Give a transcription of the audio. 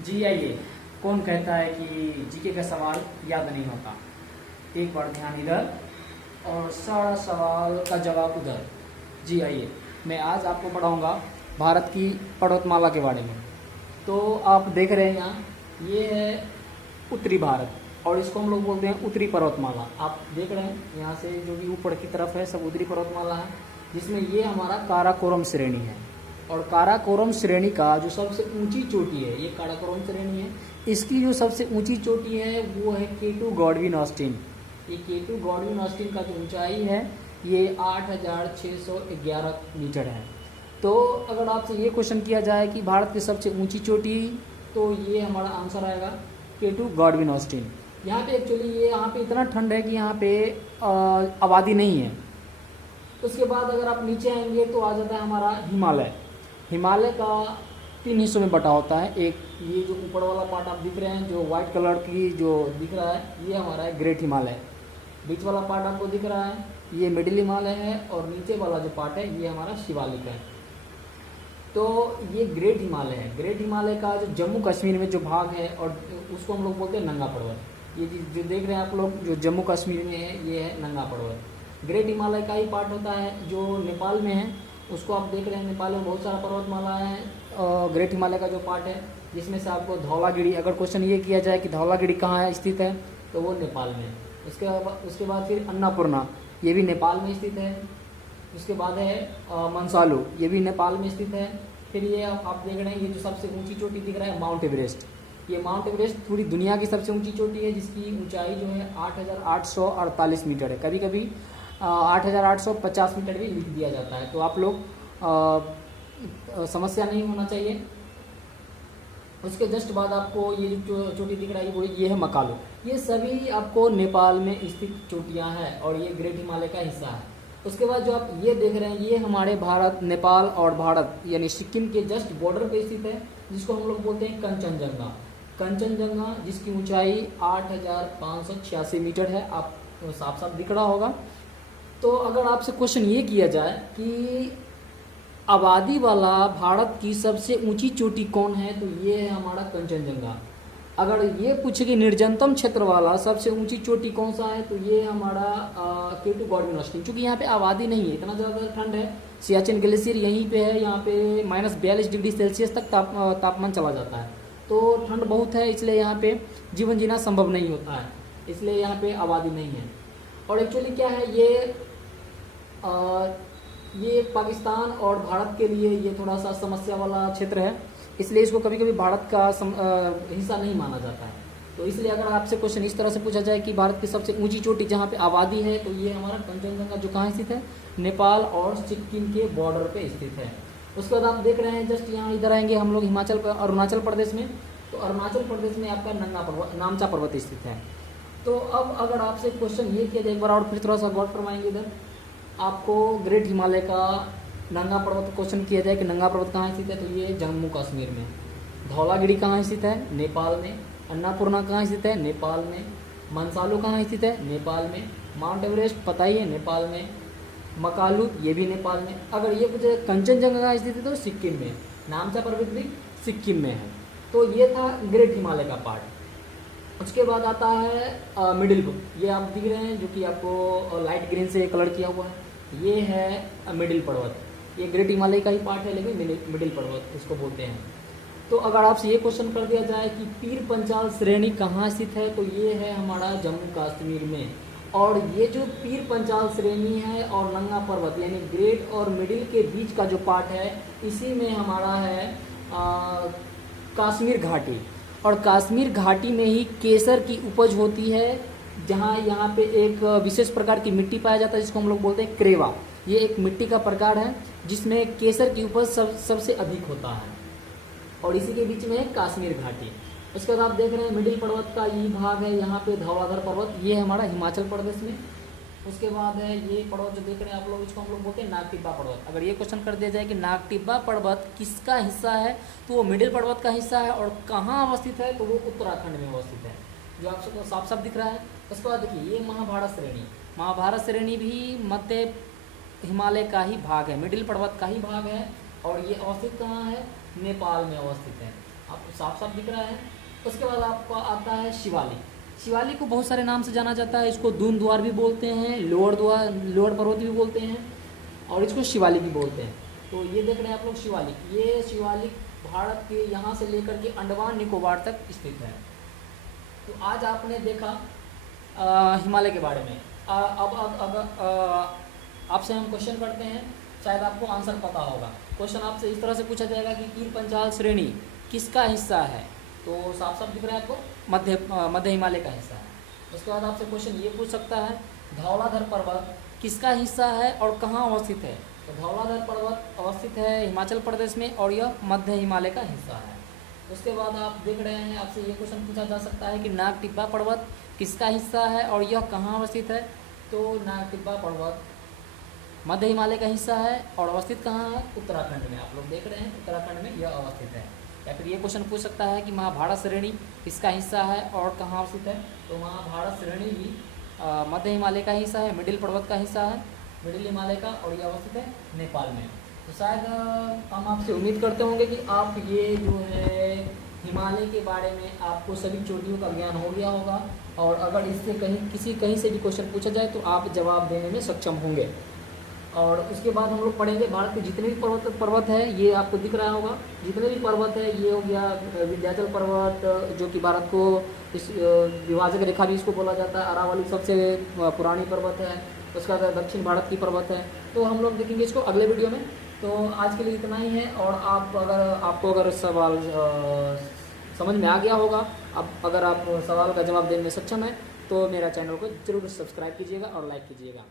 जी आइए। कौन कहता है कि जीके का सवाल याद नहीं होता। एक बार ध्यान इधर और सारा सवाल का जवाब उधर। जी आइए, मैं आज आपको पढ़ाऊंगा भारत की पर्वतमाला के बारे में। तो आप देख रहे हैं यहाँ, ये है उत्तरी भारत और इसको हम लोग बोलते हैं उत्तरी पर्वतमाला। आप देख रहे हैं यहाँ से जो भी ऊपर की तरफ है सब उत्तरी पर्वतमाला है, जिसमें ये हमारा काराकोरम श्रेणी है। और काराकोरम श्रेणी का जो सबसे ऊंची चोटी है, ये काराकोरम श्रेणी है, इसकी जो सबसे ऊंची चोटी है वो है K2 गॉडविन ऑस्टिन। ये K2 गॉडविन ऑस्टिन का जो ऊंचाई है ये 8,611 मीटर है। तो अगर आपसे ये क्वेश्चन किया जाए कि भारत की सबसे ऊंची चोटी, तो ये हमारा आंसर आएगा K2 गॉडविन ऑस्टिन। यहाँ पे एक्चुअली ये यहाँ पे इतना ठंड है कि यहाँ पे आबादी नहीं है। उसके बाद अगर आप नीचे आएंगे तो आ जाता है हमारा हिमालय। हिमालय का 3 हिस्सों में बटा होता है। एक ये जो ऊपर वाला पार्ट आप दिख रहे हैं, जो व्हाइट कलर की जो दिख रहा है, ये हमारा है ग्रेट हिमालय। बीच वाला पार्ट आपको दिख रहा है, ये मिडिल हिमालय है, और नीचे वाला जो पार्ट है ये हमारा शिवालिक है। तो ये ग्रेट हिमालय है। ग्रेट हिमालय का जो जम्मू कश्मीर में जो भाग है, और उसको हम लोग बोलते हैं नंगा पर्वत। ये जो देख रहे हैं आप लोग, जो जम्मू कश्मीर में है, ये है नंगा पर्वत। ग्रेट हिमालय का ही पार्ट होता है जो नेपाल में है, उसको आप देख रहे हैं। नेपाल में बहुत सारा पर्वतमाला है। ग्रेट हिमालय का जो पार्ट है, जिसमें से आपको धौलागिरी, अगर क्वेश्चन ये किया जाए कि धौलागिरी कहाँ है स्थित है, तो वो नेपाल में। उसके बाद फिर अन्नपूर्णा, ये भी नेपाल में स्थित है। उसके बाद है मंसालू, ये भी नेपाल में स्थित है। फिर ये आप देख रहे हैं, ये जो सबसे ऊंची चोटी दिख रहा है माउंट एवरेस्ट। ये माउंट एवरेस्ट पूरी दुनिया की सबसे ऊंची चोटी है, जिसकी ऊंचाई जो है 8,848 मीटर है। कभी कभी 8,850 मीटर भी लिख दिया जाता है, तो आप लोग समस्या नहीं होना चाहिए। उसके जस्ट बाद आपको ये जो चोटी दिख रहा है ये है मकालू। ये सभी आपको नेपाल में स्थित चोटियां हैं और ये ग्रेट हिमालय का हिस्सा है। उसके बाद जो आप ये देख रहे हैं, ये हमारे भारत, नेपाल और भारत यानी सिक्किम के जस्ट बॉर्डर पे स्थित है, जिसको हम लोग बोलते हैं कंचनजंगा। कंचनजंगा, जिसकी ऊंचाई 8,586 मीटर है, आप साफ साफ दिख रहा होगा। तो अगर आपसे क्वेश्चन ये किया जाए कि आबादी वाला भारत की सबसे ऊंची चोटी कौन है, तो ये है हमारा कंचनजंगा। अगर ये पूछे कि निर्जनतम क्षेत्र वाला सबसे ऊंची चोटी कौन सा है, तो ये हमारा K2 गॉडविन ऑस्टिन। चूंकि यहाँ पे आबादी नहीं है, इतना ज़्यादा ठंड है, सियाचिन ग्लेशियर यहीं पे है, यहाँ पे -42 डिग्री सेल्सियस तक तापमान चला जाता है। तो ठंड बहुत है, इसलिए यहाँ पे जीवन जीना संभव नहीं होता है, इसलिए यहाँ पे आबादी नहीं है। और एक्चुअली क्या है, ये पाकिस्तान और भारत के लिए ये थोड़ा सा समस्या वाला क्षेत्र है, इसलिए इसको कभी कभी भारत का हिस्सा नहीं माना जाता है। तो इसलिए अगर आपसे क्वेश्चन इस तरह से पूछा जाए कि भारत की सबसे ऊंची चोटी जहाँ पे आबादी है, तो ये हमारा कंचनजंगा, जो कहाँ स्थित है, नेपाल और सिक्किम के बॉर्डर पे स्थित है। उसके बाद आप देख रहे हैं, जस्ट यहाँ इधर आएंगे हम लोग अरुणाचल प्रदेश में। तो अरुणाचल प्रदेश में आपका नामचा पर्वत स्थित है। तो अब अगर आपसे क्वेश्चन ये किया जाए, एक बार और फिर थोड़ा सा गौर फरमाएंगे इधर, आपको ग्रेट हिमालय का नंगा पर्वत क्वेश्चन किया जाए कि नंगा पर्वत कहाँ स्थित है, तो ये जम्मू कश्मीर में। धौलागिरी कहाँ स्थित है, नेपाल में। अन्नपूर्णा कहाँ स्थित है, नेपाल में। मंसालू कहाँ स्थित है, नेपाल में। माउंट एवरेस्ट पता ही है, नेपाल में। मकालू, ये भी नेपाल में। अगर ये पूछे कंचनजंगा कहाँ स्थित है, तो सिक्किम में। नामचा पर्वत भी सिक्किम में है। तो ये था ग्रेट हिमालय का पार्ट। उसके बाद आता है मिडिल, ये आप दिख रहे हैं, जो कि आपको लाइट ग्रीन से कलर किया हुआ है, ये है मिडिल पर्वत। ये ग्रेट हिमालय का ही पार्ट है, लेकिन मिडिल पर्वत इसको बोलते हैं। तो अगर आपसे ये क्वेश्चन कर दिया जाए कि पीर पंचाल श्रेणी कहाँ स्थित है, तो ये है हमारा जम्मू कश्मीर में। और ये जो पीर पंचाल श्रेणी है और नंगा पर्वत यानी ग्रेट और मिडिल के बीच का जो पार्ट है, इसी में हमारा है कश्मीर घाटी। और कश्मीर घाटी में ही केसर की उपज होती है, जहाँ यहाँ पे एक विशेष प्रकार की मिट्टी पाया जाता है, जिसको हम लोग बोलते हैं क्रेवा। ये एक मिट्टी का प्रकार है जिसमें केसर की उपज सबसे अधिक होता है, और इसी के बीच में है कश्मीर घाटी। उसके बाद आप देख रहे हैं मिडिल पर्वत का ये भाग है, यहाँ पे धौलाधर पर्वत, ये है हमारा हिमाचल प्रदेश में। उसके बाद है ये पर्वत जो देख रहे हैं आप लोग, इसको हम लोग बोलते हैं नागटिब्बा पर्वत। अगर ये क्वेश्चन कर दिया जाए कि नागटिब्बा पर्वत किसका हिस्सा है, तो वो मिडिल पर्वत का हिस्सा है। और कहाँ अवस्थित है, तो वो उत्तराखंड में अवस्थित है, जो आप सबको साफ साफ दिख रहा है। उसके बाद देखिए ये महाभारत श्रेणी। महाभारत श्रेणी भी मध्य हिमालय का ही भाग है, मिडिल पर्वत का ही भाग है, और ये अवस्थित कहाँ है, नेपाल में अवस्थित है। आप आपको साफ साफ दिख रहा है। उसके बाद आपको आता है शिवालिक। शिवालिक को बहुत सारे नाम से जाना जाता है। इसको दून द्वार भी बोलते हैं, लोअर पर्वत भी बोलते हैं, और इसको शिवालिक भी बोलते हैं। तो ये देख रहे हैं आप लोग शिवालिक। ये शिवालिक भारत के यहाँ से लेकर के अंडमान निकोबार तक स्थित है। तो आज आपने देखा हिमालय के बारे में। अब अगर आपसे हम क्वेश्चन करते हैं, शायद आपको आंसर पता होगा। क्वेश्चन आपसे इस तरह से पूछा जाएगा कि कीर पंचाल श्रेणी किसका हिस्सा है? तो साफ साफ दिख रहा है आपको, मध्य हिमालय का हिस्सा है। उसके बाद आपसे क्वेश्चन ये पूछ सकता है, धौलाधर पर्वत किसका हिस्सा है और कहाँ अवस्थित है? तो धौलाधर पर्वत अवस्थित है हिमाचल प्रदेश में और यह मध्य हिमालय का हिस्सा है। उसके बाद आप देख रहे हैं, आपसे ये क्वेश्चन पूछा जा सकता है कि नाग टिब्बा पर्वत किसका हिस्सा है और यह कहाँ अवस्थित है? तो नाग टिब्बा पर्वत मध्य हिमालय का हिस्सा है और अवस्थित कहाँ है? उत्तराखंड में। आप लोग देख रहे हैं उत्तराखंड में यह अवस्थित है। या फिर ये क्वेश्चन पूछ सकता है कि महाभारत श्रेणी किसका हिस्सा है और कहाँ अवस्थित है? तो महाभारत श्रेणी भी मध्य हिमालय का हिस्सा है, मिडिल पर्वत का हिस्सा है, मिडिल हिमालय का, और यह अवस्थित है नेपाल में। तो शायद हम आपसे उम्मीद करते होंगे कि आप ये जो है हिमालय के बारे में आपको सभी चोटियों का ज्ञान हो गया होगा, और अगर इससे कहीं से भी क्वेश्चन पूछा जाए तो आप जवाब देने में सक्षम होंगे। और उसके बाद हम लोग पढ़ेंगे भारत के जितने भी पर्वत है, ये आपको दिख रहा होगा, जितने भी पर्वत है, ये हो गया विंध्याचल पर्वत जो कि भारत को इस विभाजक रेखा भी इसको बोला जाता है, अरावली सबसे पुरानी पर्वत है, उसका दक्षिण भारत की पर्वत है। तो हम लोग देखेंगे इसको अगले वीडियो में। तो आज के लिए इतना ही है। और आपको अगर सवाल समझ में आ गया होगा, अगर आप सवाल का जवाब देने में सक्षम है, तो मेरा चैनल को जरूर सब्सक्राइब कीजिएगा और लाइक कीजिएगा।